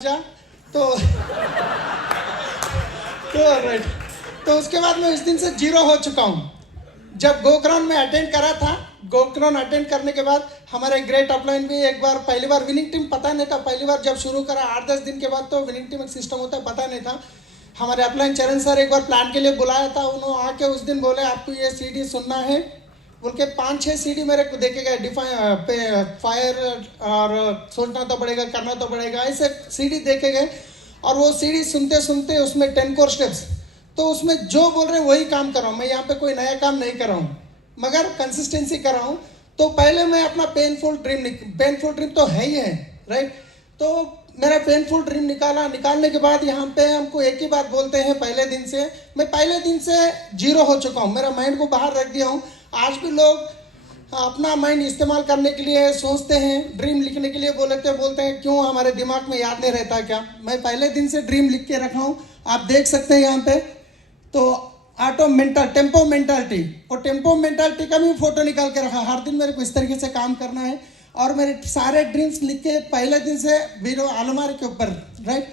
जा तो राइट। तो उसके बाद मैं उस दिन से जीरो हो चुका हूँ। जब गोकर्न में अटेंड करा था, गोकर्न अटेंड करने के बाद हमारे ग्रेट अपलाइन भी एक बार पहली बार विनिंग टीम पता नहीं था। पहली बार जब शुरू करा 8-10 दिन के बाद तो विनिंग टीम एक सिस्टम होता है पता नहीं था। हमारे अपलाइन चरण सर एक बार प्लान के लिए बुलाया था, उन्होंने आके उस दिन बोले आपको ये सीडी सुनना है बोल के 5-6 सीडी मेरे को देखे गए। डिफाइन फायर और सोचना तो पड़ेगा, करना तो पड़ेगा, ऐसे सीडी देखे गए। और वो सीडी सुनते सुनते उसमें 10 कोर स्टेप्स, तो उसमें जो बोल रहे हैं वही काम कर रहा हूँ। मैं यहाँ पे कोई नया काम नहीं कर रहा हूँ मगर कंसिस्टेंसी कर रहा हूँ। तो पहले मैं अपना पेनफुल ड्रीम तो है ही है, राइट। तो मेरा पेनफुल ड्रीम निकालने के बाद यहाँ पे हमको एक ही बात बोलते हैं, मैं पहले दिन से जीरो हो चुका हूँ। मेरा माइंड को बाहर रख दिया हूँ। आज भी लोग अपना माइंड इस्तेमाल करने के लिए सोचते हैं, ड्रीम लिखने के लिए बोलते हैं क्यों हमारे दिमाग में याद नहीं रहता क्या। मैं पहले दिन से ड्रीम लिख के रखा हूँ, आप देख सकते हैं यहाँ पे। तो टेम्पो मेंटालिटी, और टेम्पो मेंटालिटी का भी फोटो निकाल के रखा। हर दिन मेरे को इस तरीके से काम करना है और मेरे सारे ड्रीम्स लिख के पहले दिन से बीरो अलमारी के ऊपर, राइट।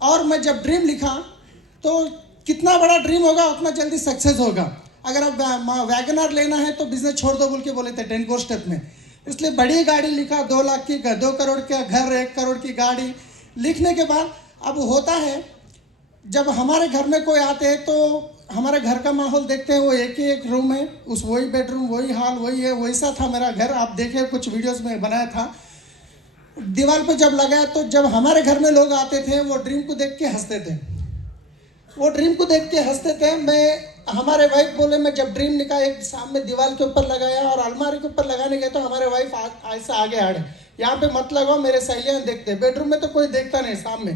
और मैं जब ड्रीम लिखा तो कितना बड़ा ड्रीम होगा उतना जल्दी सक्सेस होगा। अगर आप वैगनर लेना है तो बिजनेस छोड़ दो बोल के बोले थे 10 कोर स्टेप में, इसलिए बड़ी गाड़ी लिखा, 2 लाख की 2 करोड़ का घर, 1 करोड़ की गाड़ी लिखने के बाद अब होता है जब हमारे घर में कोई आते हैं तो हमारे घर का माहौल देखते हैं, वो एक रूम है, उस वही बेडरूम, वही हॉल, वही है, वैसा था मेरा घर। आप देखे कुछ वीडियोस में बनाया था, दीवार पे जब लगाया तो जब हमारे घर में लोग आते थे वो ड्रीम को देख के हंसते थे। हमारे वाइफ बोले, मैं जब ड्रीम निकाला एक सामने दीवार के ऊपर लगाया और अलमारी के ऊपर लगाने गए तो हमारे वाइफ ऐसा आगे आड़े, यहाँ पे मत लगाओ, मेरे सहेलियाँ देखते, बेडरूम में तो कोई देखता नहीं सामने।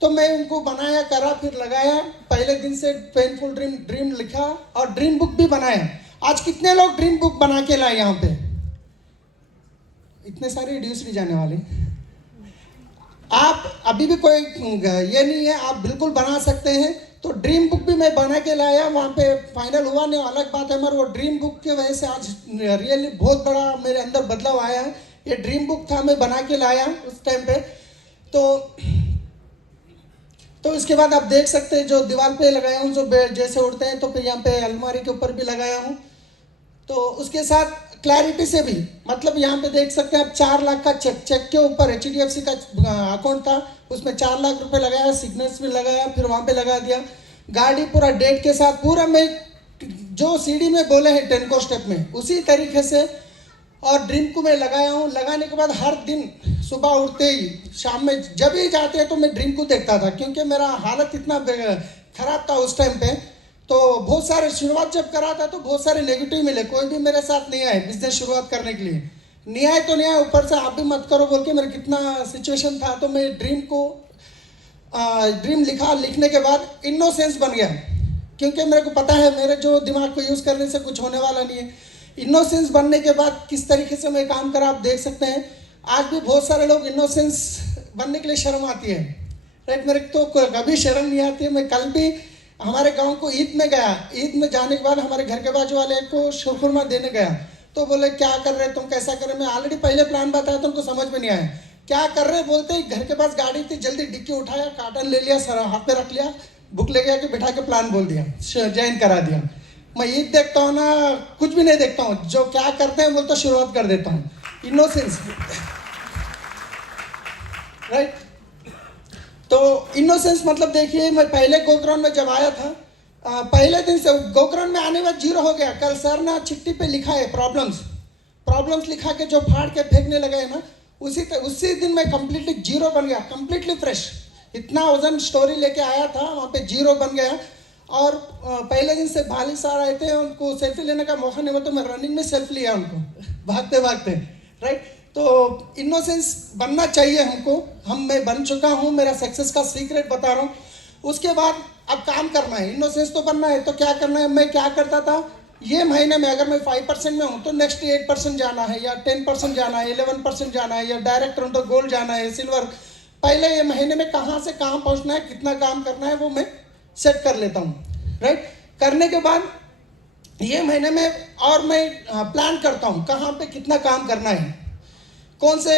तो मैं उनको बनाया, करा, फिर लगाया। पहले दिन से पेनफुल ड्रीम लिखा और ड्रीम बुक भी बनाया। आज कितने लोग ड्रीम बुक बना के लाए यहाँ पे? इतने सारे ड्यूस नहीं जाने वाले। आप अभी भी कोई ये नहीं है, आप बिल्कुल बना सकते हैं। तो ड्रीम बुक भी मैं बना के लाया, वहाँ पे फाइनल हुआ नहीं अलग बात है, मगर वो ड्रीम बुक की वजह से आज रियली बहुत बड़ा मेरे अंदर बदलाव आया है। ये ड्रीम बुक था, मैं बना के लाया उस टाइम पे। तो इसके बाद आप देख सकते हैं जो दीवार पे लगाया हूँ, जो जैसे उड़ते हैं, तो फिर यहाँ पे अलमारी के ऊपर भी लगाया हूँ। तो उसके साथ क्लैरिटी से भी, मतलब यहाँ पे देख सकते हैं आप 4 लाख का चेक के ऊपर HDFC का अकाउंट था, उसमें 4 लाख रुपए लगाया, सिग्नेचर भी लगाया, फिर वहाँ पे लगा दिया। गाड़ी पूरा डेट के साथ, पूरा मैं जो सीडी में बोले हैं 10 कोर स्टेप में उसी तरीके से और ड्रीम को मैं लगाया हूँ। लगाने के बाद हर दिन सुबह उठते ही शाम में जब ही जाते हैं तो मैं ड्रीम को देखता था, क्योंकि मेरा हालत इतना खराब था उस टाइम पे। तो बहुत सारे शुरुआत जब करा था तो बहुत सारे नेगेटिव मिले, कोई भी मेरे साथ नहीं आए बिजनेस शुरुआत करने के लिए, नहीं आए तो नहीं आए, ऊपर से आप भी मत करो बोल के मेरा कितना सिचुएशन था। तो मैं ड्रीम लिखा, लिखने के बाद इनोसेंस बन गया, क्योंकि मेरे को पता है मेरे जो दिमाग को यूज़ करने से कुछ होने वाला नहीं है। इनोसेंस बनने के बाद किस तरीके से मैं काम करा आप देख सकते हैं। आज भी बहुत सारे लोग इनोसेंस बनने के लिए शर्म आती है, राइट। मेरे तो कभी शर्म नहीं आती है। मैं कल भी हमारे गांव को ईद में गया, ईद में जाने के बाद हमारे घर के बाजू वाले को शुकुरमा देने गया, तो बोले क्या कर रहे तुम, कैसा कर रहे। मैं ऑलरेडी पहले प्लान बताया तो उनको समझ में नहीं आया क्या कर रहे। बोलते ही घर के पास गाड़ी थी, जल्दी डिक्की उठाया, कार्टन ले लिया, सर हाथ में रख लिया, बुक ले गया कि बिठा के प्लान बोल दिया, ज्वाइन करा दिया। मैं ईद देखता हूँ ना, कुछ भी नहीं देखता हूँ, जो क्या करते हैं बोलते शुरुआत कर देता हूँ। Innocence, right. तो इनोसेंस मतलब देखिए, मैं पहले गोकर्न में जब आया था, पहले दिन से गोकर्न में आने में जीरो हो गया। कल सर ने चिट्ठी पे लिखा है प्रॉब्लम्स लिखा के जो फाड़ के फेंकने लगे ना, उसी दिन मैं कंप्लीटली जीरो बन गया, कंप्लीटली फ्रेश। इतना वजन स्टोरी लेके आया था, वहाँ पे जीरो बन गया। और पहले दिन से भाली सार आए थे, उनको सेल्फी लेने का मौका नहीं हुआ तो मैं रनिंग में सेल्फी लिया उनको भागते भागते, राइट। तो इनोसेंस बनना चाहिए हमको, मैं बन चुका हूँ, मेरा सक्सेस का सीक्रेट बता रहा हूँ। उसके बाद अब काम करना है, इनोसेंस तो बनना है, तो क्या करना है। मैं क्या करता था, ये महीने में अगर मैं 5% में हूँ तो नेक्स्ट 8% जाना है, या 10% जाना है, 11% जाना है, या डायरेक्ट रन तो गोल्ड जाना है, सिल्वर। पहले ये महीने में कहाँ से कहाँ पहुँचना है, कितना काम करना है, वो मैं सेट कर लेता हूँ, राइट। करने के बाद ये महीने में और मैं प्लान करता हूँ कहाँ पे कितना काम करना है। कौन से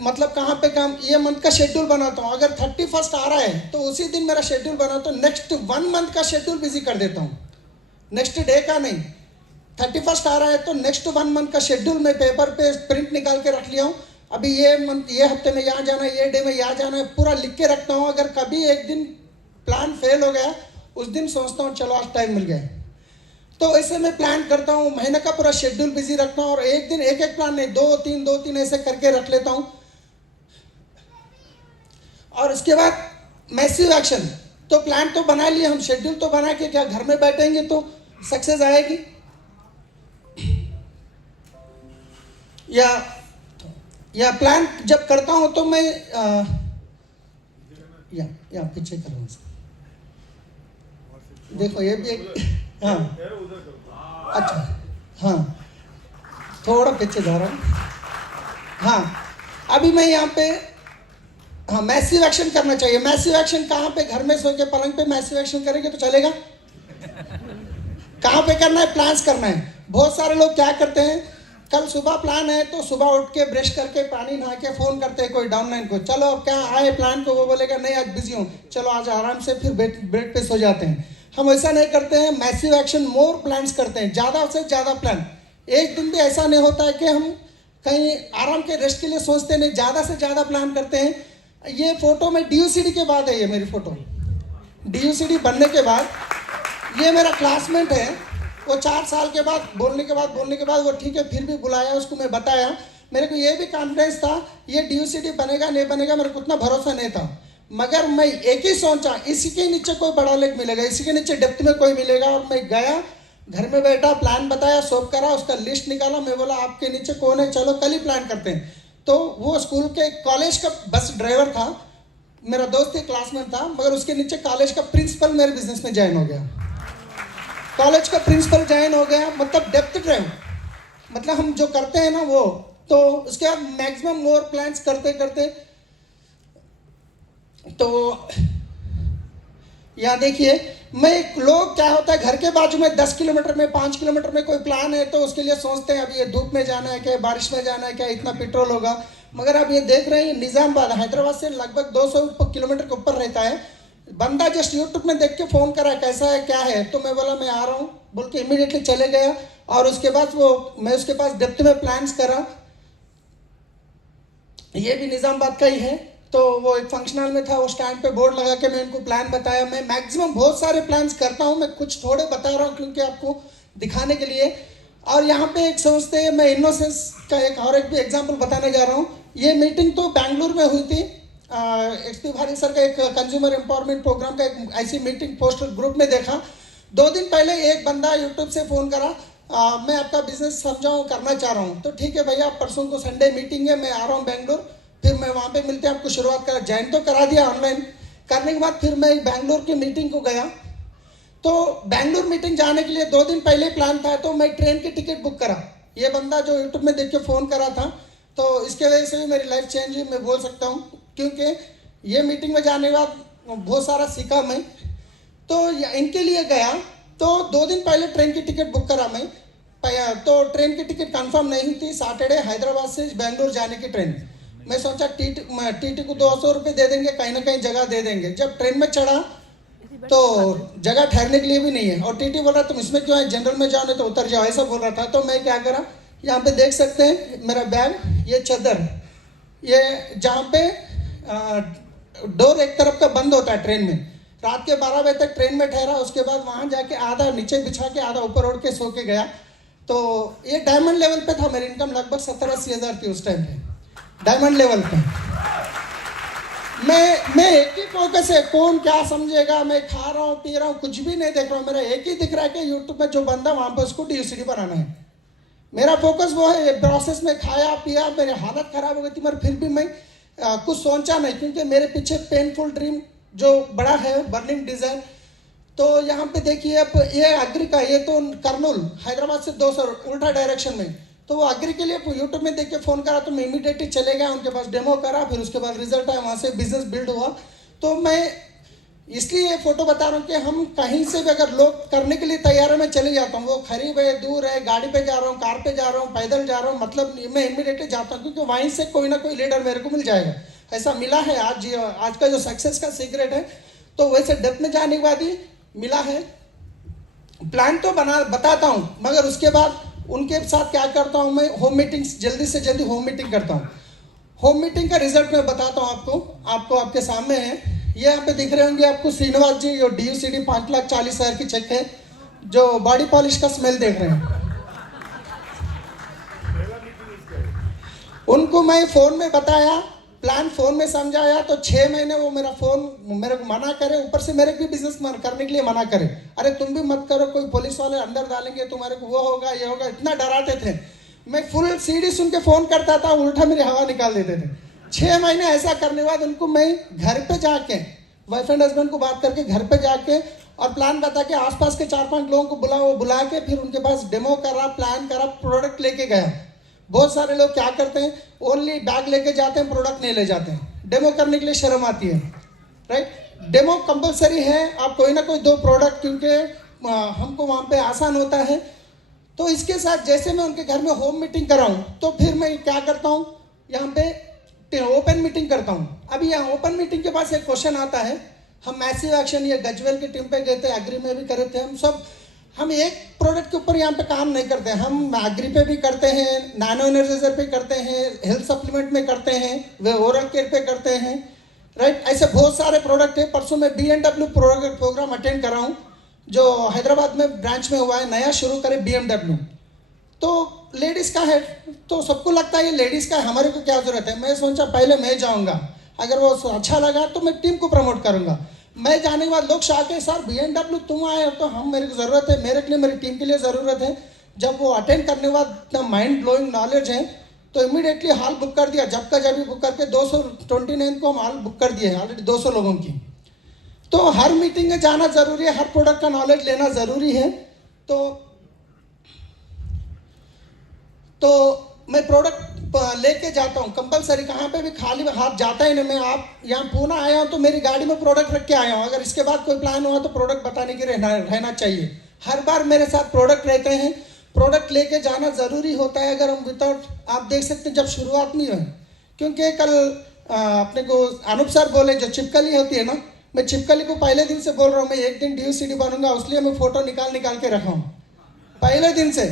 मतलब कहाँ पे काम, ये मंथ का शेड्यूल बनाता हूँ। अगर 31 आ रहा है तो उसी दिन मेरा शेड्यूल बनाता हूँ, नेक्स्ट 1 मंथ का शेड्यूल बिजी कर देता हूँ, नेक्स्ट डे का नहीं। 31 आ रहा है तो नेक्स्ट 1 मंथ का शेड्यूल मैं पेपर पे प्रिंट निकाल के रख लिया हूँ। अभी ये मंथ, ये हफ्ते में यहाँ जाना है, ये डे में यहाँ जाना है, पूरा लिख के रखता हूँ। अगर कभी एक दिन प्लान फेल हो गया, उस दिन सोचता हूँ चलो आज टाइम मिल गया। तो ऐसे मैं प्लान करता हूँ, महीने का पूरा शेड्यूल बिजी रखता हूँ, और एक दिन एक एक प्लान नहीं, 2-3 ऐसे करके रख लेता हूँ। और उसके बाद मैसिव एक्शन। तो प्लान तो बना लिए हम, शेड्यूल तो बना के क्या घर में बैठेंगे तो सक्सेस आएगी? या प्लान जब करता हूं तो मैं या पीछे करूँ, देखो ये भी एक, हाँ अच्छा, हाँ थोड़ा पीछे जा रहा हूँ। हाँ अभी मैं यहाँ पे, हाँ मैसिव एक्शन करना चाहिए। मैसिव एक्शन कहाँ पे? घर में सो के पलंग पे मैसिव एक्शन करेंगे तो चलेगा? कहाँ पे करना है? प्लान्स करना है। बहुत सारे लोग क्या करते हैं, कल सुबह प्लान है तो सुबह उठ के ब्रश करके पानी नहा के फोन करते हैं कोई डाउनलाइन को, चलो अब क्या आए प्लान को, वो बोलेगा नहीं आज बिजी हूँ, चलो आज आराम से, फिर बेड पे सो जाते हैं। हम ऐसा नहीं करते हैं, मैसिव एक्शन, मोर प्लान्स करते हैं, ज़्यादा से ज़्यादा प्लान। एक दिन भी ऐसा नहीं होता है कि हम कहीं आराम के रेस्ट के लिए सोचते नहीं, ज़्यादा से ज़्यादा प्लान करते हैं। ये फोटो में DUCD के बाद है, ये मेरी फोटो DUCD बनने के बाद। ये मेरा क्लासमेट है, वो 4 साल के बाद बोलने के बाद वो ठीक है फिर भी बुलाया, उसको मैं बताया। मेरे को ये भी कॉन्फिडेंस था ये DUCD बनेगा नहीं बनेगा, मेरे को उतना भरोसा नहीं था, मगर मैं एक ही सोचा इसी के नीचे कोई बड़ा लेख मिलेगा, इसी के नीचे डेप्थ में कोई मिलेगा। और मैं गया, घर में बैठा, प्लान बताया, सोप करा, उसका लिस्ट निकाला। मैं बोला आपके नीचे कौन है, चलो कल ही प्लान करते हैं। तो वो स्कूल के कॉलेज का बस ड्राइवर था, मेरा दोस्त ही क्लासमेट था, मगर उसके नीचे कॉलेज का प्रिंसिपल मेरे बिजनेस में ज्वाइन हो गया। कॉलेज का प्रिंसिपल ज्वाइन हो गया, मतलब डेप्थ ड्राइव, मतलब हम जो करते हैं ना वो। तो उसके बाद मैक्सिमम मोर प्लान्स करते करते, तो यहाँ देखिए, मैं लोग क्या होता है घर के बाजू में 10 किलोमीटर में 5 किलोमीटर में कोई प्लान है तो उसके लिए सोचते हैं अब ये धूप में जाना है क्या, बारिश में जाना है क्या, इतना पेट्रोल होगा। मगर अब ये देख रहे हैं निजामाबाद हैदराबाद से लगभग 200 किलोमीटर के ऊपर रहता है। बंदा जस्ट यूट्यूब में देख के फ़ोन करा कैसा है क्या है, तो मैं बोला मैं आ रहा हूँ बोल के इमीडिएटली चले गया। और उसके बाद मैं उसके पास डेप्थ में प्लान्स करा। ये भी निजामाबाद का ही है, तो वो एक फंक्शनल में था, वो स्टैंड पे बोर्ड लगा के मैं इनको प्लान बताया। मैं मैक्सिमम बहुत सारे प्लान्स करता हूँ, मैं कुछ थोड़े बता रहा हूँ क्योंकि आपको दिखाने के लिए। और यहाँ पे एक समझते हैं, मैं इनोसेंस का एक भी एग्जाम्पल बताने जा रहा हूँ। ये मीटिंग तो बेंगलुरु में हुई थी, XP भारी सर का एक कंज्यूमर एम्पावरमेंट प्रोग्राम का एक ऐसी मीटिंग पोस्टर ग्रुप में देखा। 2 दिन पहले एक बंदा यूट्यूब से फ़ोन करा, मैं आपका बिजनेस समझाऊँ करना चाह रहा हूँ। तो ठीक है भैया, परसों को संडे मीटिंग है, मैं आ रहा हूँ बेंगलुरु, फिर मैं वहाँ पे मिलते हैं, आपको शुरुआत करा, ज्वाइन तो करा दिया ऑनलाइन। करने के बाद फिर मैं बेंगलुरु की मीटिंग को गया। तो बेंगलुरु मीटिंग जाने के लिए 2 दिन पहले प्लान था, तो मैं ट्रेन की टिकट बुक करा। ये बंदा जो यूट्यूब में देख के फ़ोन करा था, तो इसके वजह से भी मेरी लाइफ चेंज हुई, मैं बोल सकता हूँ, क्योंकि ये मीटिंग में जाने के बाद बहुत सारा सीखा मैं। तो इनके लिए गया, तो 2 दिन पहले ट्रेन की टिकट बुक करा मैं, तो ट्रेन की टिकट कंफर्म नहीं थी। सैटरडे हैदराबाद से बेंगलुरु जाने की ट्रेन। मैं सोचा टीटी को 200 रुपये दे देंगे, कहीं ना कहीं जगह दे देंगे। जब ट्रेन में चढ़ा तो जगह ठहरने के लिए भी नहीं है, और टीटी बोल रहा तुम इसमें क्यों है, जनरल में जाओ नहीं तो उतर जाओ, ऐसा बोल रहा था। तो मैं क्या करा, यहाँ पे देख सकते हैं मेरा बैग, ये चादर, ये जहाँ पे डोर एक तरफ का बंद होता है ट्रेन में, रात के 12 बजे तक ट्रेन में ठहरा। उसके बाद वहाँ जाके आधा नीचे बिछा के आधा ऊपर उड़ के सो के गया। तो ये डायमंड लेवल पे था, मेरी इनकम लगभग 70-80 हज़ार थी उस टाइम पे, डायमंड लेवल पे। मैं एक ही फोकस है, कौन क्या समझेगा, मैं खा रहा हूँ पी रहा हूँ कुछ भी नहीं देख रहा हूँ, मेरा एक ही दिख रहा है कि यूट्यूब में जो बंदा वहाँ पे उसको DUCD बनाना है। मेरा फोकस वो है। प्रोसेस में खाया पिया, मेरी हालत खराब हो गई थी, मगर फिर भी मैं कुछ सोचा नहीं, क्योंकि मेरे पीछे पेनफुल ड्रीम जो बड़ा है, बर्निंग डिजायर। तो यहाँ पे देखिए, अब ये अग्री का, ये तो कर्नूल हैदराबाद से 200 उल्टा डायरेक्शन में। तो वो अग्री के लिए यूट्यूब में देख के फ़ोन करा, तो मैं इमीडिएटली चले गया, उनके पास डेमो करा, फिर उसके बाद रिजल्ट आया, वहाँ से बिजनेस बिल्ड हुआ। तो मैं इसलिए ये फोटो बता रहा हूँ कि हम कहीं से भी अगर लोग करने के लिए तैयार है, मैं चले जाता हूँ। वो करीब है, दूर है, गाड़ी पे जा रहा हूँ, कार पे जा रहा हूँ, पैदल जा रहा हूँ, मतलब मैं इमीडिएटली जाता हूँ, क्योंकि वहीं से कोई ना कोई लीडर मेरे को मिल जाएगा। ऐसा मिला है आज का जो सक्सेस का सीक्रेट है। तो वैसे डेप्थ में जाने के बाद ही मिला है। प्लान तो बताता हूँ, मगर उसके बाद उनके साथ क्या करता हूँ मैं, होम मीटिंग्स, जल्दी से जल्दी होम मीटिंग करता हूँ। होम मीटिंग का रिजल्ट मैं बताता हूँ आपको आपके सामने है। ये यहाँ पे दिख रहे होंगे आपको श्रीनिवास जी, जो DUCD 5,40,000 की चेक है, जो बॉडी पॉलिश का स्मेल देख रहे हैं, उनको मैं फोन में बताया, प्लान फोन में समझाया, तो 6 महीने वो मेरा फोन मेरे को मना करे, ऊपर से मेरे को बिजनेस करने के लिए मना करे। अरे तुम भी मत करो, कोई पुलिस वाले अंदर डालेंगे तुम्हारे को, वो होगा ये होगा, इतना डराते थे। मैं फुल CD सुन के फोन करता था, उल्टा मेरी हवा निकाल देते थे। 6 महीने ऐसा करने के बाद उनको मैं घर पे जाके, वाइफ एंड हस्बैंड को बात करके घर पे जाके और प्लान बता के आसपास के 4-5 लोगों को बुला के फिर उनके पास डेमो करा, प्लान करा, प्रोडक्ट लेके गया। बहुत सारे लोग क्या करते हैं, ओनली बैग लेके जाते हैं, प्रोडक्ट नहीं ले जाते हैं। डेमो करने के लिए शर्म आती है, राइट। डेमो कंपलसरी है, आप कोई ना कोई 2 प्रोडक्ट, क्योंकि हमको वहाँ पे आसान होता है। तो इसके साथ जैसे मैं उनके घर में होम मीटिंग कराऊँ, तो फिर मैं क्या करता हूँ, यहाँ पे ओपन मीटिंग करता हूँ। अभी यहाँ ओपन मीटिंग के पास एक क्वेश्चन आता है। हम मैसिव एक्शन ये गजवेल की टीम पे गए थे, एग्री में भी करे थे हम एक प्रोडक्ट के ऊपर यहाँ पे काम नहीं करते, हम एग्री पे भी करते हैं, नैनो एनर्जाइजर पे करते हैं, हेल्थ सप्लीमेंट में करते हैं, वे ओरल केयर पे करते हैं, राइट। ऐसे बहुत सारे प्रोडक्ट है। परसों मैं BMW प्रोग्राम अटेंड कर रहा हूँ, जो हैदराबाद में ब्रांच में हुआ है, नया शुरू करे BMW। तो लेडीज का है, तो सबको लगता है ये लेडीज का है, हमारे को क्या जरूरत है। मैं सोचा पहले मैं जाऊँगा, अगर वो अच्छा लगा तो मैं टीम को प्रमोट करूँगा। मैं जाने के बाद लोग शाक है, सर BMW तुम आए हो, तो हम मेरे को ज़रूरत है, मेरे के लिए मेरी टीम के लिए ज़रूरत है। जब वो अटेंड करने के बाद इतना माइंड ब्लोइंग नॉलेज है, तो इमीडिएटली हॉल बुक कर दिया। जब का जब भी बुक करके 229 को हम हॉल बुक कर दिए ऑलरेडी 200 लोगों की। तो हर मीटिंग में जाना ज़रूरी है, हर प्रोडक्ट का नॉलेज लेना ज़रूरी है। तो मैं प्रोडक्ट लेके जाता हूँ कंपलसरी, कहाँ पे भी खाली हाथ जाता ही नहीं मैं। आप यहाँ पूना आया हूँ तो मेरी गाड़ी में प्रोडक्ट रख के आया हूँ, अगर इसके बाद कोई प्लान हुआ तो प्रोडक्ट बताने के रहना चाहिए। हर बार मेरे साथ प्रोडक्ट रहते हैं, प्रोडक्ट लेके जाना ज़रूरी होता है। अगर हम विदाउट, आप देख सकते हैं जब शुरुआत नहीं हुई, क्योंकि कल अपने को अनूप सर बोले जो चिपकली होती है ना, मैं चिपकली को पहले दिन से बोल रहा हूँ मैं एक दिन DUCD बनूंगा, इसलिए मैं फोटो निकाल के रखा हूँ पहले दिन से।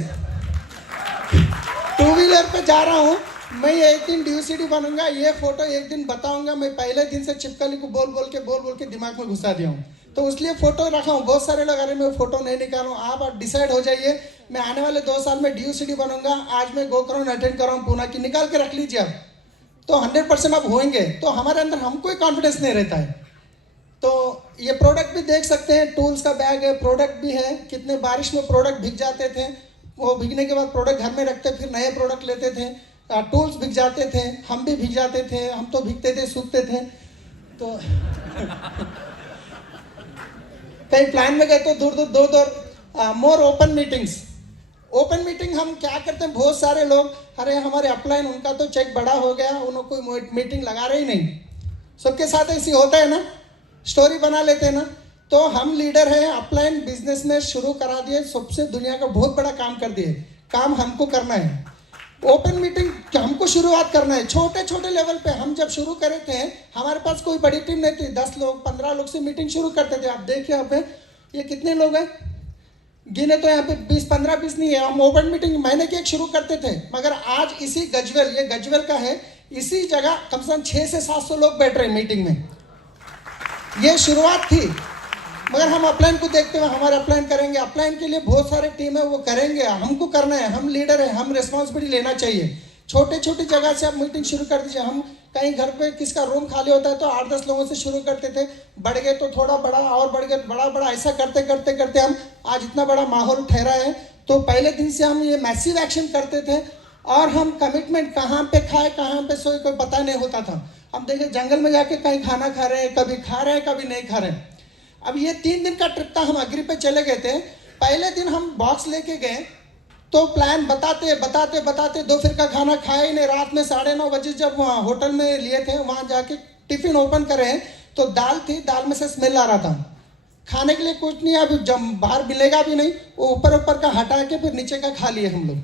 2 व्हीलर पे जा रहा हूँ मैं, एक दिन DUCD बनूंगा, ये फोटो एक दिन बताऊंगा। मैं पहले दिन से चिपकली को बोल के दिमाग में घुसा दिया हूँ, तो इसलिए फोटो रखा हूँ। बहुत सारे लोग अरे मैं फोटो नहीं निकालूँ, आप डिसाइड हो जाइए। मैं आने वाले 2 साल में DUCD बनूंगा, आज मैं गोकर्ण अटेंड कर रहा हूँ पूना की, निकाल के रख लीजिए आप, तो 100% आप होंगे। तो हमारे अंदर हमको ही कॉन्फिडेंस नहीं रहता है। तो ये प्रोडक्ट भी देख सकते हैं, टूल्स का बैग है, प्रोडक्ट भी है। कितने बारिश में प्रोडक्ट भीग जाते थे, वो भीगने के बाद प्रोडक्ट घर में रखते, फिर नए प्रोडक्ट लेते थे। टूल्स भीग जाते थे, हम भी भीग जाते थे, हम तो भीगते थे, सूखते थे। तो कहीं प्लान में गए तो दूर more open meetings. Open meeting हम क्या करते हैं, बहुत सारे लोग अरे हमारे अपलाइन उनका तो चेक बड़ा हो गया, उन्होंने कोई मीटिंग लगा रहे ही नहीं। सबके साथ ऐसी होता है ना, स्टोरी बना लेते हैं ना। तो हम लीडर हैं, अपलाइन बिजनेस में शुरू करा दिए, सबसे दुनिया का बहुत बड़ा काम कर दिए। काम हमको करना है, ओपन मीटिंग हमको शुरुआत करना है। छोटे छोटे लेवल पे हम जब शुरू करे थे, हमारे पास कोई बड़ी टीम नहीं थी, 10 लोग 15 लोग से मीटिंग शुरू करते थे। आप देखिए यहाँ पे ये कितने लोग हैं, गिने तो यहाँ पे 20-15-20 नहीं है। हम ओपन मीटिंग महीने की एक शुरू करते थे, मगर आज इसी गजवेल, ये गजवेल का है, इसी जगह कम से कम 600 से 700 लोग बैठ रहे हैं मीटिंग में। ये शुरुआत थी, मगर हम अपलाइन को देखते हुए हमारे अपलाइन करेंगे, अपलाइन के लिए बहुत सारे टीम है, वो करेंगे, हमको करना है, हम लीडर है, हम रिस्पॉन्सिबिलिटी लेना चाहिए। छोटे छोटी जगह से आप मीटिंग शुरू कर दीजिए। हम कहीं घर पे किसका रूम खाली होता है तो 8-10 लोगों से शुरू करते थे, बढ़ गए तो थोड़ा बड़ा और बढ़ गए, बड़ा ऐसा करते करते हम आज इतना बड़ा माहौल ठहरा है। तो पहले दिन से हम ये मैसिव एक्शन करते थे, और हम कमिटमेंट कहाँ पे खाए कहाँ पे सोए कोई पता नहीं होता था। हम देखे जंगल में जाके कहीं खाना खा रहे हैं, कभी खा रहे हैं कभी नहीं खा रहे हैं। अब ये 3 दिन का ट्रिप था, हम अग्री पे चले गए थे। पहले दिन हम बॉक्स लेके गए, तो प्लान बताते 2 फिर का खाना खाए ही नहीं। रात में 9:30 बजे जब वहाँ होटल में लिए थे, वहाँ जाके टिफिन ओपन करे, तो दाल थी, दाल में से स्मेल आ रहा था, खाने के लिए कुछ नहीं, अब जब बाहर मिलेगा भी नहीं, वो ऊपर ऊपर का हटा के फिर नीचे का खा लिए हम लोग।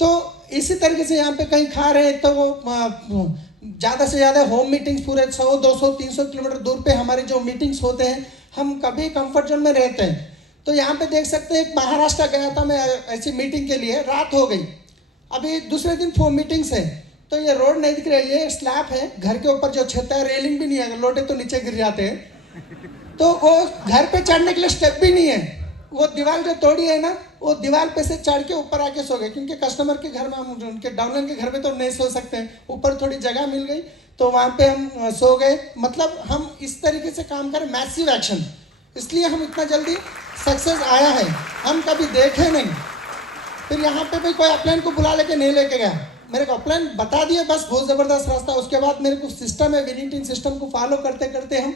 तो इसी तरीके से यहाँ पे कहीं खा रहे हैं तो वो ज़्यादा से ज़्यादा होम मीटिंग्स पूरे 100, 200, 300 किलोमीटर दूर पे हमारे जो मीटिंग्स होते हैं, हम कभी कंफर्ट जोन में रहते हैं। तो यहाँ पे देख सकते हैं, महाराष्ट्र गया था मैं ऐसी मीटिंग के लिए, रात हो गई, अभी दूसरे दिन 4 मीटिंग्स है, तो ये रोड नहीं दिख रही है, स्लैब है, घर के ऊपर जो छत है रेलिंग भी नहीं है, लोटे तो नीचे गिर जाते हैं, तो वो घर पे चढ़ने के लिए स्टेप भी नहीं है, वो दीवार जो तोड़ी है ना, वो दीवार पे से चढ़ के ऊपर आके सो गए, क्योंकि कस्टमर के घर में हम उनके डाउनलाइन के घर में तो नहीं सो सकते हैं, ऊपर थोड़ी जगह मिल गई तो वहाँ पे हम सो गए। मतलब हम इस तरीके से काम करें, मैसिव एक्शन, इसलिए हम इतना जल्दी सक्सेस आया है, हम कभी देखे नहीं। फिर यहाँ पे भी कोई अपलाइन को बुला लेके नहीं लेके गया, मेरे को अपलाइन बता दिए बस, बहुत ज़बरदस्त रास्ता। उसके बाद मेरे को सिस्टम है, विनिंग टीम सिस्टम को फॉलो करते करते हम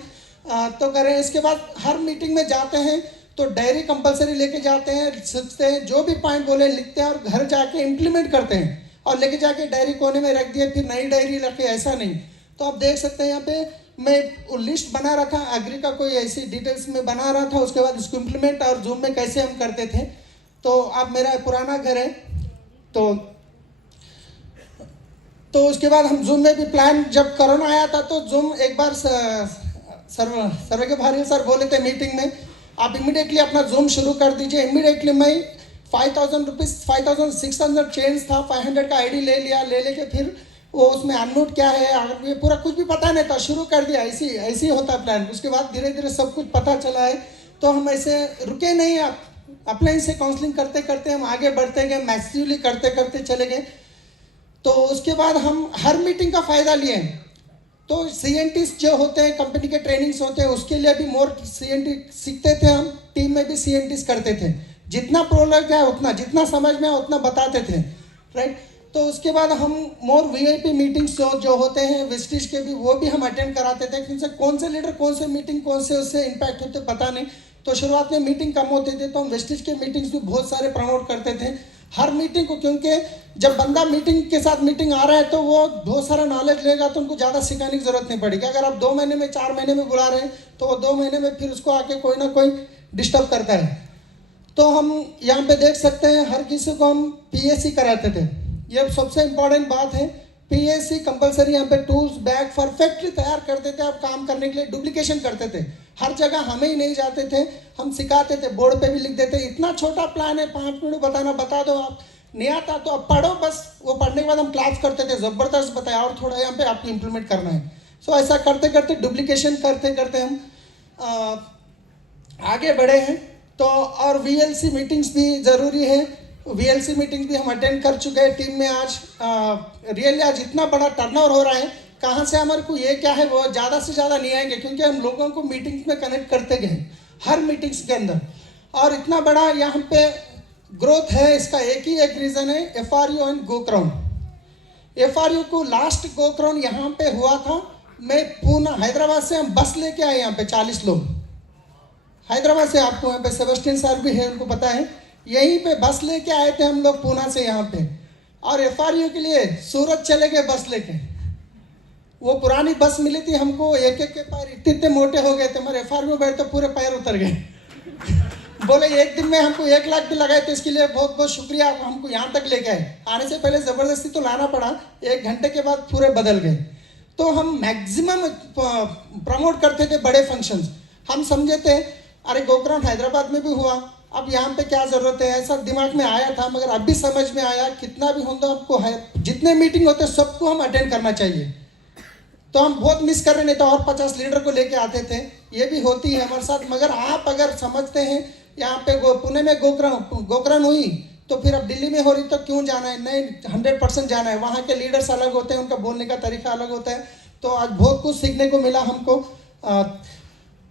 तो करें। इसके बाद हर मीटिंग में जाते हैं तो डायरी कंपलसरी लेके जाते हैं, सीखते हैं, जो भी पॉइंट बोले लिखते हैं और घर जाके इम्प्लीमेंट करते हैं, और लेके जाके डायरी कोने में रख दिए, फिर नई डायरी रखे, ऐसा नहीं। तो आप देख सकते हैं यहाँ पे मैं लिस्ट बना रखा, एग्री का कोई ऐसी डिटेल्स में बना रहा था, उसके बाद इसको इम्प्लीमेंट और जूम में कैसे हम करते थे। तो अब मेरा पुराना घर है, तो उसके बाद हम जूम में भी प्लान, जब कोरोना आया था तो जूम एक बार सर्वे के भारी सर बोले थे मीटिंग में, आप इमीडिएटली अपना जूम शुरू कर दीजिए। इमीडिएटली मैं 5,000 रुपीज़ 5,600 चेंज था, 500 का आईडी ले लिया, ले लेके फिर वो उसमें अननोट क्या है ये पूरा कुछ भी पता नहीं था, शुरू कर दिया, ऐसी होता प्लान। उसके बाद धीरे धीरे सब कुछ पता चला है, तो हम ऐसे रुके नहीं, अपने से काउंसलिंग करते करते हम आगे बढ़ते गए, मैसिवली करते करते चले गए। तो उसके बाद हम हर मीटिंग का फ़ायदा लिए। तो सीएनटीज जो होते हैं, कंपनी के ट्रेनिंग्स होते हैं, उसके लिए भी मोर सीएनटी सीखते थे हम, टीम में भी सीएनटीज करते थे, जितना प्रोडक्ट है उतना, जितना समझ में आया उतना बताते थे, राइट। तो उसके बाद हम मोर वीआईपी मीटिंग्स जो होते हैं वेस्टिज के भी, वो भी हम अटेंड कराते थे, क्योंकि कौन से लीडर कौन से मीटिंग कौन से उससे इम्पैक्ट होते पता नहीं। तो शुरुआत में मीटिंग कम होते थे, तो हम वेस्टिज के मीटिंग्स भी बहुत सारे प्रमोट करते थे हर मीटिंग को, क्योंकि जब बंदा मीटिंग के साथ मीटिंग आ रहा है तो वो बहुत सारा नॉलेज लेगा, तो उनको ज़्यादा सिखाने की जरूरत नहीं पड़ेगी। अगर आप 2 महीने में 4 महीने में बुला रहे हैं तो वो 2 महीने में फिर उसको आके कोई ना कोई डिस्टर्ब करता है। तो हम यहाँ पे देख सकते हैं हर किसी को हम पीएससी कराते थे, ये सबसे इम्पोर्टेंट बात है। पीएससी कंपलसरी यहाँ पे टूल्स बैग परफेक्टली तैयार करते थे, आप काम करने के लिए डुप्लीकेशन करते थे, हर जगह हमें ही नहीं जाते थे, हम सिखाते थे, बोर्ड पे भी लिख देते। इतना छोटा प्लान है, 5 मिनट बताना, बता दो, आप नहीं आता तो आप पढ़ो बस, वो पढ़ने के बाद हम क्लास करते थे, ज़बरदस्त बताया और थोड़ा यहाँ पे आपको इम्प्लीमेंट करना है। सो ऐसा करते करते डुप्लीकेशन करते करते हम आगे बढ़े हैं। तो और वीएलसी मीटिंग्स भी ज़रूरी है, वीएलसी मीटिंग भी हम अटेंड कर चुके हैं टीम में। आज रियली आज इतना बड़ा टर्नओवर हो रहा है, कहाँ से हमारे को ये क्या है वो ज़्यादा से ज़्यादा नहीं आएंगे, क्योंकि हम लोगों को मीटिंग्स में कनेक्ट करते गए हर मीटिंग्स के अंदर, और इतना बड़ा यहाँ पे ग्रोथ है। इसका एक ही एक रीज़न है, एफआरयू एंड गोक्राउन। एफआरयू को लास्ट गोक्राउन यहाँ पे हुआ था, मैं पूना हैदराबाद से हम बस लेके आए यहाँ पे 40 लोग हैदराबाद से, आपको यहाँ पे सेबेस्टियन सर भी है, उनको पता है, यहीं पे बस लेके आए थे हम लोग पूना से यहाँ पे, और एफआरयू के लिए सूरत चले गए बस लेके। वो पुरानी बस मिली थी हमको, एक एक के पैर इतने इतने मोटे हो गए थे, हमारे एफआरयू में बैठे तो पूरे पैर उतर गए। बोले एक दिन में हमको 1 लाख भी लगाए, तो इसके लिए बहुत बहुत शुक्रिया, आप हमको यहाँ तक लेके आए। आने से पहले ज़बरदस्ती तो लाना पड़ा, 1 घंटे के बाद पूरे बदल गए। तो हम मैक्सिमम प्रमोट करते थे बड़े फंक्शंस। हम समझे थे अरे गोक्राउन हैदराबाद में भी हुआ, अब यहाँ पे क्या ज़रूरत है, ऐसा दिमाग में आया था, मगर अभी समझ में आया कितना भी हो तो आपको है, जितने मीटिंग होते सबको हम अटेंड करना चाहिए। तो हम बहुत मिस कर रहे, नहीं तो और 50 लीडर को लेके आते थे, ये भी होती है हमारे साथ। मगर आप अगर समझते हैं यहाँ पे पुणे में गोकरण हुई, तो फिर अब दिल्ली में हो रही तो क्यों जाना है, नहीं 100% जाना है। वहाँ के लीडर्स अलग होते हैं, उनका बोलने का तरीका अलग होता है। तो आज बहुत कुछ सीखने को मिला हमको।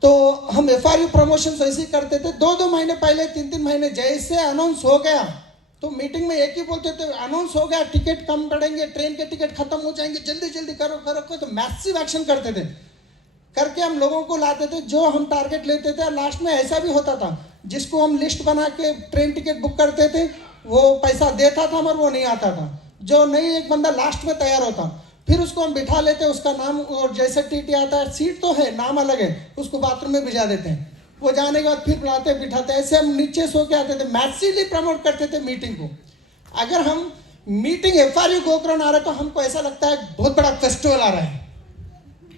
तो हम एफआरयू प्रमोशन ऐसे ही करते थे, 2-2 महीने पहले, 3-3 महीने, जैसे अनाउंस हो गया तो मीटिंग में एक ही बोलते थे, अनाउंस हो गया टिकट कम पड़ेंगे, ट्रेन के टिकट खत्म हो जाएंगे, जल्दी जल्दी करो करो। तो मैसिव एक्शन करते थे, करके हम लोगों को लाते थे जो हम टारगेट लेते थे। लास्ट में ऐसा भी होता था, जिसको हम लिस्ट बना के ट्रेन टिकट बुक करते थे वो पैसा देता था मगर वो नहीं आता था, जो नहीं एक बंदा लास्ट में तैयार होता। फिर उसको हम बिठा लेते हैं, उसका नाम और जैसे टीटी आता है, सीट तो है, नाम अलग है, उसको बाथरूम में भिजा देते हैं। वो जाने के बाद फिर बुलाते बिठाते, ऐसे हम नीचे सो के आते थे। मैसिवली प्रमोट करते थे मीटिंग को। अगर हम मीटिंग FRU गोकर्ण आ रहा है तो हमको ऐसा लगता है बहुत बड़ा फेस्टिवल आ रहा है,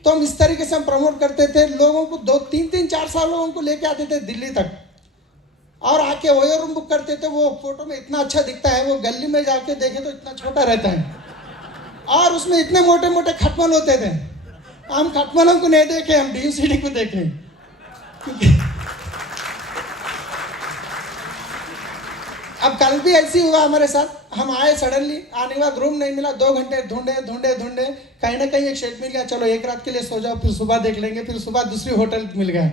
तो हम इस तरीके से हम प्रमोट करते थे। लोगों को 2-3-3, 4 साल लोगों को लेके आते थे दिल्ली तक, और आके वही रूम बुक करते थे। वो फोटो में इतना अच्छा दिखता है, वो गली में जाके देखे तो इतना छोटा रहता है, और उसमें इतने मोटे मोटे खटमल होते थे। हम खटमलों को नहीं देखे, हम DUCD को देखे। अब कल भी ऐसी हुआ हमारे साथ। हम आए सडनली, आने के बाद रूम नहीं मिला, 2 घंटे ढूंढे ढूंढे ढूंढे, कहीं ना कहीं एक शेड मिल गया, चलो एक रात के लिए सो जाओ, फिर सुबह देख लेंगे। फिर सुबह दूसरी होटल मिल गया।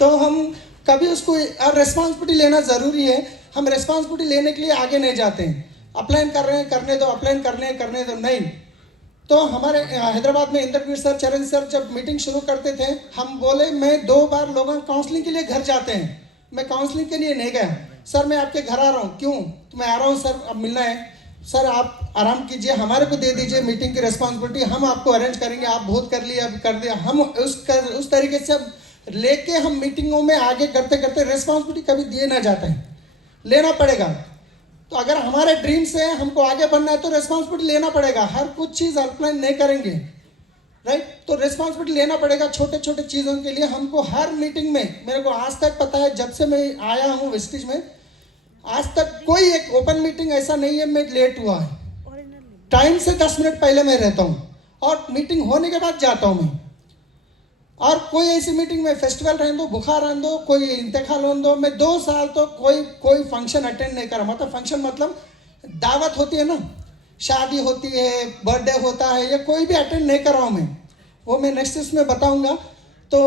तो हम कभी उसको, और रिस्पॉन्सिबिलिटी लेना ज़रूरी है। हम रिस्पॉन्सिबिलिटी लेने के लिए आगे नहीं जाते हैं। अप्लाइन कर रहे हैं, करने दो, अप्लाइन करने दो, नहीं। तो हमारे हैदराबाद में इंद्रवीर सर, चरण सर जब मीटिंग शुरू करते थे, हम बोले मैं 2 बार लोगों काउंसलिंग के लिए घर जाते हैं, मैं काउंसलिंग के लिए नहीं गया। सर मैं आपके घर आ रहा हूँ। क्यों? तो मैं आ रहा हूँ सर, अब मिलना है। सर आप आराम कीजिए, हमारे को दे दीजिए मीटिंग की रिस्पॉन्सिबिलिटी, हम आपको अरेंज करेंगे, आप बहुत कर लिए, अब कर दिया। हम उस तरीके से लेके हम मीटिंगों में आगे करते करते, रिस्पॉन्सिबिलिटी कभी दिए ना जाते हैं, लेना पड़ेगा। तो अगर हमारे ड्रीम से हमको आगे बढ़ना है तो रिस्पॉन्सिबिलिटी लेना पड़ेगा। हर कुछ चीज़ अप्लाई नहीं करेंगे, राइट? तो रिस्पॉन्सिबिलिटी लेना पड़ेगा छोटे छोटे चीज़ों के लिए। हमको हर मीटिंग में, मेरे को आज तक पता है, जब से मैं आया हूँ वेस्टिज में, आज तक कोई एक ओपन मीटिंग ऐसा नहीं है मैं लेट हुआ है। टाइम से 10 मिनट पहले मैं रहता हूँ, और मीटिंग होने के बाद जाता हूँ मैं। और कोई ऐसी मीटिंग में, फेस्टिवल रहने दो, बुखार रहने दो, कोई इंतकाल होने दो, मैं 2 साल तो कोई फंक्शन अटेंड नहीं करा। मतलब फंक्शन मतलब दावत होती है ना, शादी होती है, बर्थडे होता है, या कोई भी अटेंड नहीं कर रहा हूँ मैं। वो मैं नेक्स्ट इसमें बताऊंगा। तो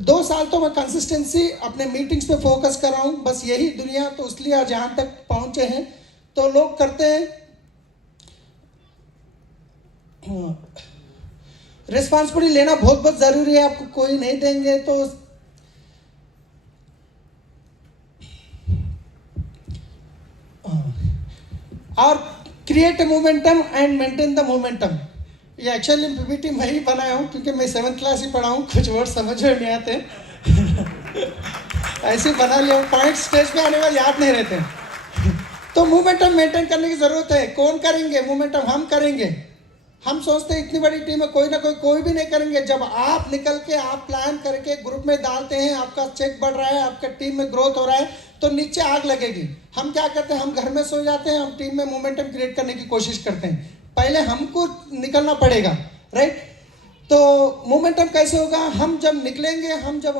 2 साल तो मैं कंसिस्टेंसी अपने मीटिंग्स पे फोकस कर रहा हूँ। बस यही दुनिया, तो इसलिए आज यहाँ तक पहुँचे हैं। तो लोग करते हैं, रिस्पॉन्सिबिलिटी लेना बहुत बहुत ज़रूरी है। आपको कोई नहीं देंगे तो और create momentum and maintain the momentum. ये एक्चुअली PPT मैं ही बनाया हूँ, क्योंकि मैं 7th क्लास ही पढ़ा हूँ, कुछ वर्ड समझ में नहीं आते। ऐसे बना लिया, पॉइंट स्टेज पे आने वाले याद नहीं रहते। तो मोमेंटम मेंटेन करने की ज़रूरत है। कौन करेंगे मोमेंटम? हम करेंगे। हम सोचते हैं इतनी बड़ी टीम है, कोई ना कोई भी नहीं करेंगे। जब आप निकल के, आप प्लान करके ग्रुप में डालते हैं, आपका चेक बढ़ रहा है, आपका टीम में ग्रोथ हो रहा है, तो नीचे आग लगेगी। हम क्या करते हैं? हम घर में सो जाते हैं, हम टीम में मोमेंटम क्रिएट करने की कोशिश करते हैं। पहले हमको निकलना पड़ेगा, राइट? तो मोमेंटम कैसे होगा? हम जब निकलेंगे, हम जब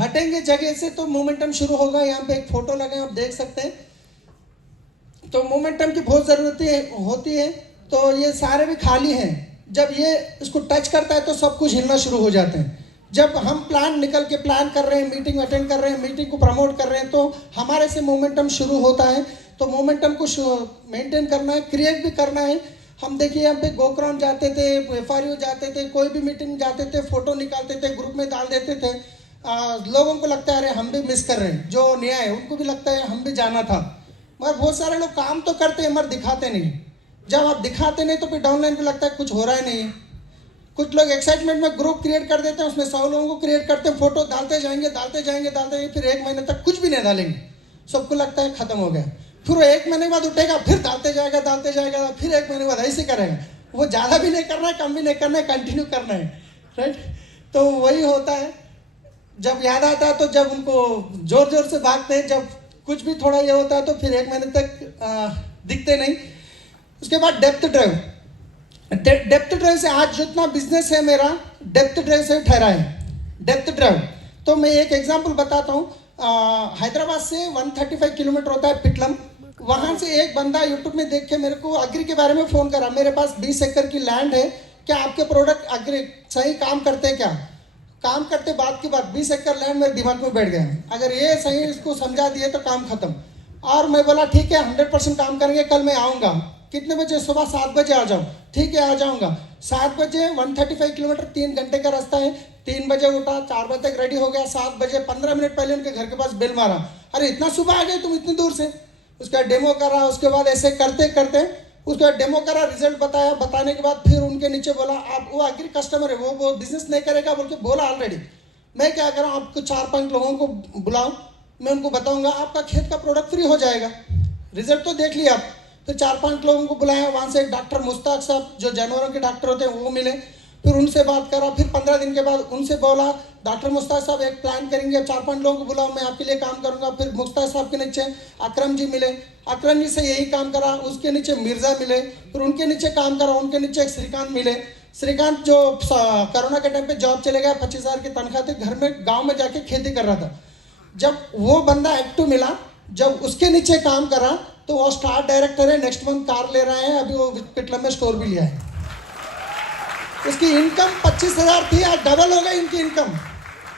हटेंगे जगह से, तो मोमेंटम शुरू होगा। यहाँ पे एक फोटो लगे, आप देख सकते हैं। तो मोमेंटम की बहुत ज़रूरत होती है। तो ये सारे भी खाली हैं। जब ये इसको टच करता है तो सब कुछ हिलना शुरू हो जाते हैं। जब हम निकल के प्लान कर रहे हैं, मीटिंग अटेंड कर रहे हैं, मीटिंग को प्रमोट कर रहे हैं, तो हमारे से मोमेंटम शुरू होता है। तो मोमेंटम को मेंटेन करना है, क्रिएट भी करना है। हम देखिए, यहाँ पे गोकर्ण जाते थे, FRU जाते थे, कोई भी मीटिंग जाते थे, फोटो निकालते थे, ग्रुप में डाल देते थे। लोगों को लगता है अरे हम भी मिस कर रहे हैं, जो नया है उनको भी लगता है हम भी जाना था। मगर बहुत सारे लोग काम तो करते हैं मगर दिखाते नहीं। जब आप दिखाते नहीं तो फिर डाउनलाइन को लगता है कुछ हो रहा है नहीं। कुछ लोग एक्साइटमेंट में ग्रुप क्रिएट कर देते हैं, उसमें 100 लोगों को क्रिएट करते हैं, फोटो डालते जाएंगे, फिर 1 महीने तक कुछ भी नहीं डालेंगे। सबको लगता है खत्म हो गया। फिर वो 1 महीने के बाद उठेगा, फिर डालते जाएगा, फिर 1 महीने बाद ऐसे करेगा। वो ज़्यादा भी नहीं करना है, कम भी नहीं करना है, कंटिन्यू करना है, राइट? तो वही होता है। जब याद आता है तो जब उनको जोर जोर से भागते हैं, जब कुछ भी थोड़ा ये होता है तो फिर 1 महीने तक दिखते नहीं। उसके बाद डेप्थ ड्राइव से आज जितना बिजनेस है मेरा, डेप्थ ड्राइव से ठहरा है। डेप्थ ड्राइव तो मैं एक एग्जांपल बताता हूँ। हैदराबाद से 135 किलोमीटर होता है पिटलम। वहाँ से एक बंदा यूट्यूब में देख के मेरे को अग्री के बारे में फ़ोन करा। मेरे पास 20 एकड़ की लैंड है, क्या आपके प्रोडक्ट अग्री सही काम करते हैं क्या? काम करते बात की बात, 20 एकड़ लैंड मेरे दिमाग में बैठ गया। अगर ये सही इसको समझा दिए तो काम खत्म। और मैं बोला ठीक है 100% काम करेंगे, कल मैं आऊँगा। कितने बजे? सुबह 7 बजे आ जाओ। ठीक है आ जाऊँगा। 7 बजे 135 किलोमीटर 3 घंटे का रास्ता है। 3 बजे उठा, 4 बजे तक रेडी हो गया। 7 बजे 15 मिनट पहले उनके घर के पास बेल मारा। अरे इतना सुबह आ गए तुम इतनी दूर से? उसका डेमो करा। उसके बाद ऐसे करते करते उसके बाद डेमो करा, रिजल्ट बताया, बताने के बाद फिर उनके नीचे बोला आप वो आखिरी कस्टमर है, वो बिजनेस नहीं करेगा बोल के बोला ऑलरेडी। मैं क्या करूँ, आपको 4-5 लोगों को बुलाऊँ, मैं उनको बताऊँगा आपका खेत का प्रोडक्ट फ्री हो जाएगा। रिजल्ट तो देख लिया आप। फिर 4-5 लोगों को बुलाया, वहाँ से एक डॉक्टर मुश्ताक साहब जो जानवरों के डॉक्टर होते हैं वो मिले, फिर उनसे बात करा। फिर 15 दिन के बाद उनसे बोला डॉक्टर मुश्ताक साहब एक प्लान करेंगे, 4-5 लोगों को बुलाओ, मैं आपके लिए काम करूंगा। फिर मुश्ताक साहब के नीचे अकरम जी मिले, अकरम जी से यही काम करा। उसके नीचे मिर्ज़ा मिले, फिर उनके नीचे काम करा, उनके नीचे एक श्रीकांत मिले। श्रीकांत जो कोरोना के टाइम पे जॉब चले गया, 25,000 की तनख्वाह थी, घर में गाँव में जाके खेती कर रहा था। जब वो बंदा एक्टिव मिला, जब उसके नीचे काम करा तो वो स्टार डायरेक्टर है, नेक्स्ट मंथ कार ले रहे हैं, अभी वो पिटलम में स्टोर भी लिया है। उसकी इनकम 25,000 थी, आज डबल हो गई उनकी इनकम।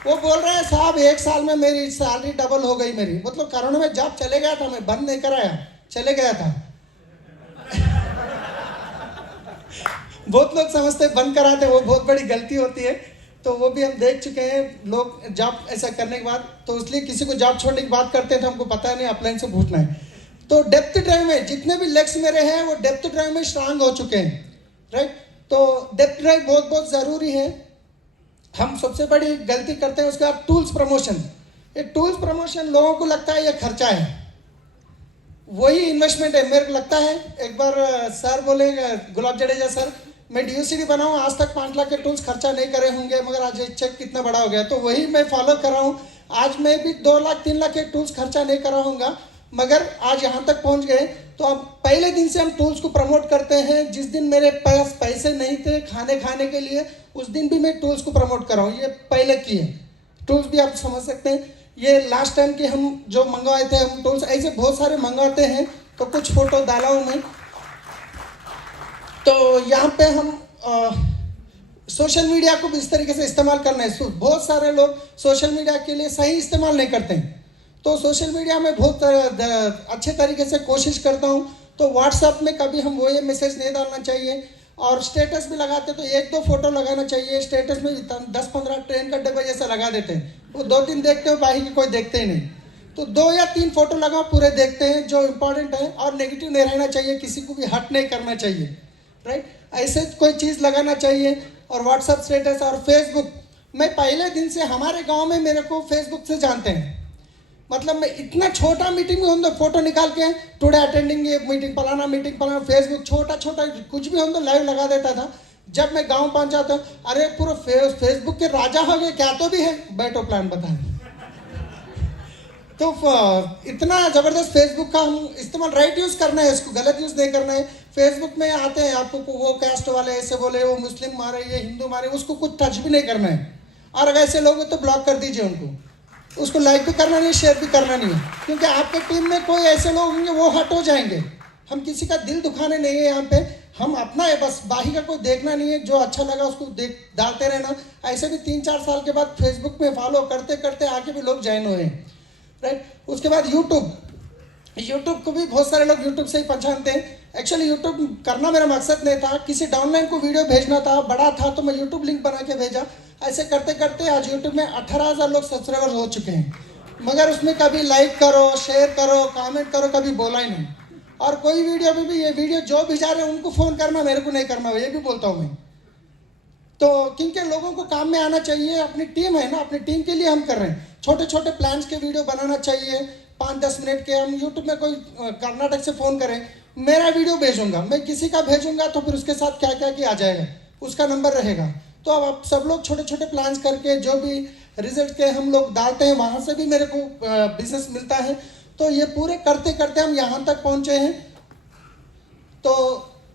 वो बोल रहे हैं साहब 1 साल में मेरी सैलरी डबल हो गई मेरी। मतलब कोरोना में जॉब चले गया था, मैं बंद नहीं कराया, चले गया था। बहुत लोग समझते बंद कराते, वो बहुत बड़ी गलती होती है। तो वो भी हम देख चुके हैं, लोग जॉब ऐसा करने के बाद, तो इसलिए किसी को जॉब छोड़ने की बात करते थे, हमको पता नहीं, अपलाइन से पूछना है। तो डेप्थ ड्राइव में जितने भी लेग्स मेरे हैं वो डेप्थ ड्राइव में स्ट्रांग हो चुके हैं, राइट। तो डेप्थ ड्राइव बहुत बहुत ज़रूरी है। हम सबसे बड़ी गलती करते हैं उसके बाद टूल्स प्रमोशन। ये टूल्स प्रमोशन लोगों को लगता है ये खर्चा है, वही इन्वेस्टमेंट है। मेरे को लगता है एक बार सर बोले, गुलाब जडेजा सर, मैं DUCD बनाऊँ, आज तक 5 लाख के टूल्स खर्चा नहीं करे होंगे, मगर आज एक चेक कितना बड़ा हो गया। तो वही मैं फॉलो कर रहा हूँ। आज मैं भी 2 लाख 3 लाख के टूल्स खर्चा नहीं कर रहा हूँगा, मगर आज यहाँ तक पहुँच गए। तो अब पहले दिन से हम टूल्स को प्रमोट करते हैं। जिस दिन मेरे पास पैसे नहीं थे खाने के लिए, उस दिन भी मैं टूल्स को प्रमोट कर रहा हूँ। ये पहले की है टूल्स भी, आप समझ सकते हैं। ये लास्ट टाइम के हम जो मंगवाए थे हम टूल्स, ऐसे बहुत सारे मंगवाते हैं। तो कुछ फोटो डाला हूँ मैं। तो यहाँ पे हम सोशल मीडिया को भी इस तरीके से इस्तेमाल करना है। बहुत सारे लोग सोशल मीडिया के लिए सही इस्तेमाल नहीं करते हैं। तो सोशल मीडिया में बहुत अच्छे तरीके से कोशिश करता हूँ। तो व्हाट्सएप में कभी हम वो ये मैसेज नहीं डालना चाहिए, और स्टेटस भी लगाते तो 1-2 फोटो लगाना चाहिए। स्टेटस में 10-15 ट्रेन का डब्बा जैसा लगा देते हैं, वो 2 दिन देखते हो, बाकी की कोई देखते ही नहीं। तो 2 या 3 फोटो लगाओ, पूरे देखते हैं जो इम्पोर्टेंट है, और नेगेटिव नहीं रहना चाहिए, किसी को भी हर्ट नहीं करना चाहिए, राइट। ऐसे कोई चीज़ लगाना चाहिए। और व्हाट्सएप स्टेटस और फेसबुक, मैं पहले दिन से, हमारे गांव में मेरे को फेसबुक से जानते हैं। मतलब मैं इतना छोटा मीटिंग में हो फोटो निकाल के टुडे अटेंडिंग ये मीटिंग फलाना, फेसबुक छोटा कुछ भी हो लाइव लगा देता था। जब मैं गांव पहुंचा था, अरे पूरा फेसबुक के राजा हो गए, क्या तो भी है, बैठो प्लान बताएं। तो इतना ज़बरदस्त फेसबुक का हम इस्तेमाल, राइट यूज़ करना है, इसको गलत यूज़ नहीं करना है। फेसबुक में आते हैं आपको वो कास्ट वाले ऐसे बोले, वो मुस्लिम मारे, ये हिंदू मारे, उसको कुछ टच भी नहीं करना है। और अगर ऐसे लोग तो ब्लॉक कर दीजिए उनको, उसको लाइक भी करना नहीं, शेयर भी करना नहीं है, क्योंकि आपके टीम में कोई ऐसे लोग होंगे वो हट हो जाएंगे। हम किसी का दिल दुखाने नहीं है यहाँ पे, हम अपना है बस, बाकी का कोई देखना नहीं है। जो अच्छा लगा उसको डालते रहना। ऐसे भी 3-4 साल के बाद फेसबुक में फॉलो करते करते आगे भी लोग ज्वाइन हुए हैं, राइट। उसके बाद यूट्यूब को भी बहुत सारे लोग यूट्यूब से ही पहचानते हैं। एक्चुअली यूट्यूब करना मेरा मकसद नहीं था, किसी डाउनलाइन को वीडियो भेजना था, बड़ा था तो मैं यूट्यूब लिंक बना के भेजा। ऐसे करते करते आज यूट्यूब में 18,000 लोग सब्सक्राइबर्स हो चुके हैं, मगर उसमें कभी लाइक करो, शेयर करो, कमेंट करो, कभी बोला ही नहीं। और कोई वीडियो में भी, ये वीडियो जो भी जा रहे हैं उनको फ़ोन करना, मेरे को नहीं करना, ये भी बोलता हूँ मैं। तो क्योंकि लोगों को काम में आना चाहिए, अपनी टीम है ना, अपनी टीम के लिए हम कर रहे हैं। छोटे छोटे प्लान्स के वीडियो बनाना चाहिए, 5-10 मिनट के। हम यूट्यूब में कोई कर्नाटक से फ़ोन करें, मेरा वीडियो भेजूंगा, मैं किसी का भेजूंगा तो फिर उसके साथ क्या क्या किया जाएगा, उसका नंबर रहेगा। तो अब आप सब लोग छोटे छोटे प्लान्स करके जो भी रिजल्ट के हम लोग डालते हैं, वहाँ से भी मेरे को बिजनेस मिलता है। तो ये पूरे करते करते हम यहाँ तक पहुँचे हैं। तो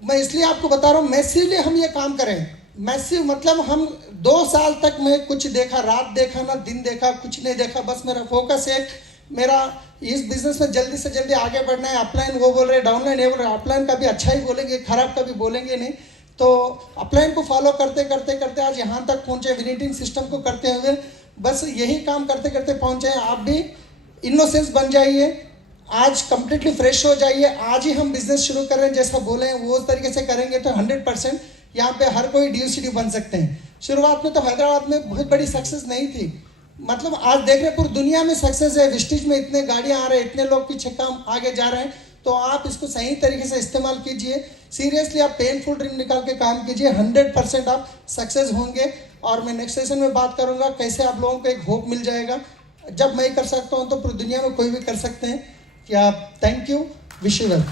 मैं इसलिए आपको बता रहा हूँ, मैसिवली हम ये काम करें। मैसिव मतलब हम 2 साल तक मैं कुछ देखा, रात देखा ना दिन देखा, कुछ नहीं देखा। बस मेरा फोकस है, मेरा इस बिजनेस में जल्दी से जल्दी आगे बढ़ना है। अपलाइन वो बोल रहे, डाउनलाइन ये बोल रहे, अपलाइन का भी अच्छा ही बोलेंगे, खराब का भी बोलेंगे नहीं। तो अपलाइन को फॉलो करते करते करते आज यहाँ तक पहुँचे, विनिटिंग सिस्टम को करते हुए बस यही काम करते करते पहुँचे। आप भी इनोसेंस बन जाइए, आज कंप्लीटली फ्रेश हो जाइए। आज ही हम बिजनेस शुरू कर रहे हैं, जैसा बोले हैं वो तरीके से करेंगे तो 100% यहाँ पे हर कोई DUCD बन सकते हैं। शुरुआत में तो हैदराबाद में बहुत बड़ी सक्सेस नहीं थी, मतलब आज देख रहे पूरी दुनिया में सक्सेस है। विस्टीज में इतने गाड़ियाँ आ रहे हैं, इतने लोग पीछे काम आगे जा रहे हैं। तो आप इसको सही तरीके से इस्तेमाल कीजिए। सीरियसली आप पेनफुल ड्रीम निकाल के काम कीजिए, 100% आप सक्सेस होंगे। और मैं नेक्स्ट सेशन में बात करूंगा कैसे आप लोगों को एक होप मिल जाएगा। जब मैं कर सकता हूं तो पूरी दुनिया में कोई भी कर सकते हैं। क्या thank you, wish you well.